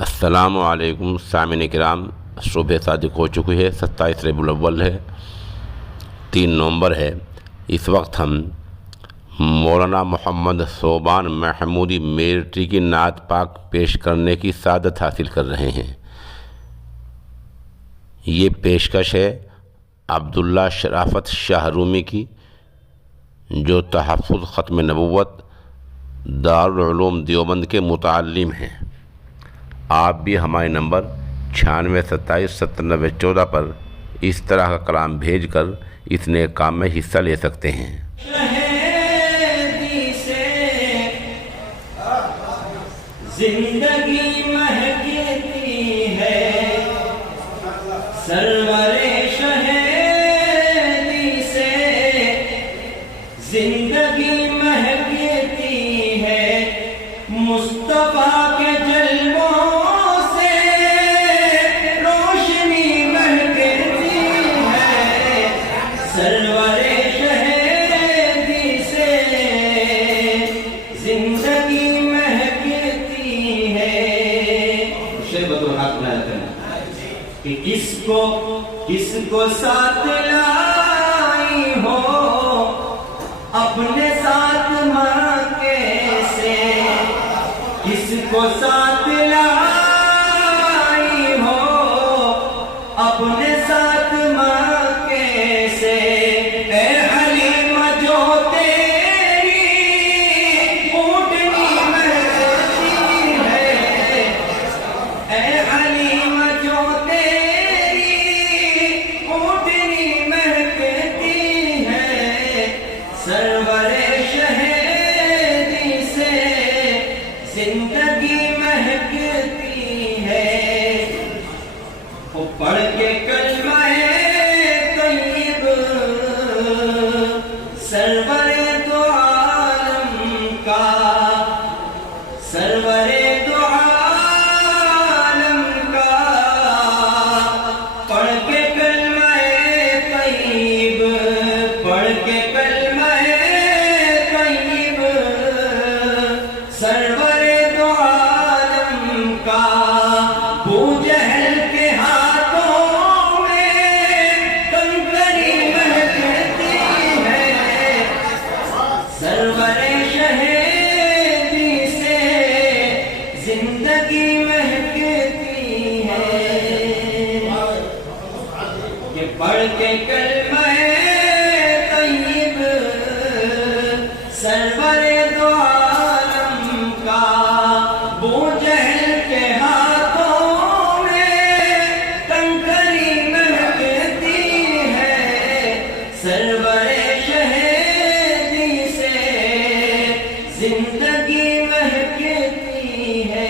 السلام علیکم سامعین کرام، صبح صادق ہو چکی ہے، 27 ربیع الاول ہے، 3 نومبر ہے۔ اس وقت ہم مولانا محمد صوبان محمودی میرٹری کی نعت پاک پیش کرنے کی سعادت حاصل کر رہے ہیں۔ یہ پیشکش ہے عبداللہ شرافت شاہ رومی کی، جو تحفظ ختم نبوت دارالعلوم دیوبند کے متعلم ہیں۔ آپ بھی ہمارے نمبر 9627709014 پر اس طرح کا کلام بھیج کر اس نیک کام میں حصہ لے سکتے ہیں۔ زندگی مہکتی ہے سرور شہیدی سے، زندگی مہکتی ہے مصطفیٰ کے جلووں سے، روشنی مہکتی ہے سرور شہیدی سے، زندگی کہ کس کو ساتھ لائی ہو اپنے ساتھ مکے سے، کس کو ساتھ لائی ہو اپنے ساتھ مکے سے، اے حلیم جو تیری اونٹنی مہکتی ہے، اے حلیم جو سرور شہیدی سے، زندگی مہکتی ہے۔ وہ پڑھ کے کلمہ طیب سرور دو عالم کا، سرور دو عالم کا، پڑھ کے کلمہ طیب، پڑھ کے سرور دو عالم کا، ابو جہل کے ہاتھوں میں کنکری مہکتی ہے، سرور شہیدی سے، زندگی مہکتی ہے۔ کہ پڑھ کے کلمہ طیب سرور دو عالم کا، ابو جہل کے ہاتھوں میں کنکری مہکتی ہے، سرور شہیدی سے، زندگی مہکتی ہے۔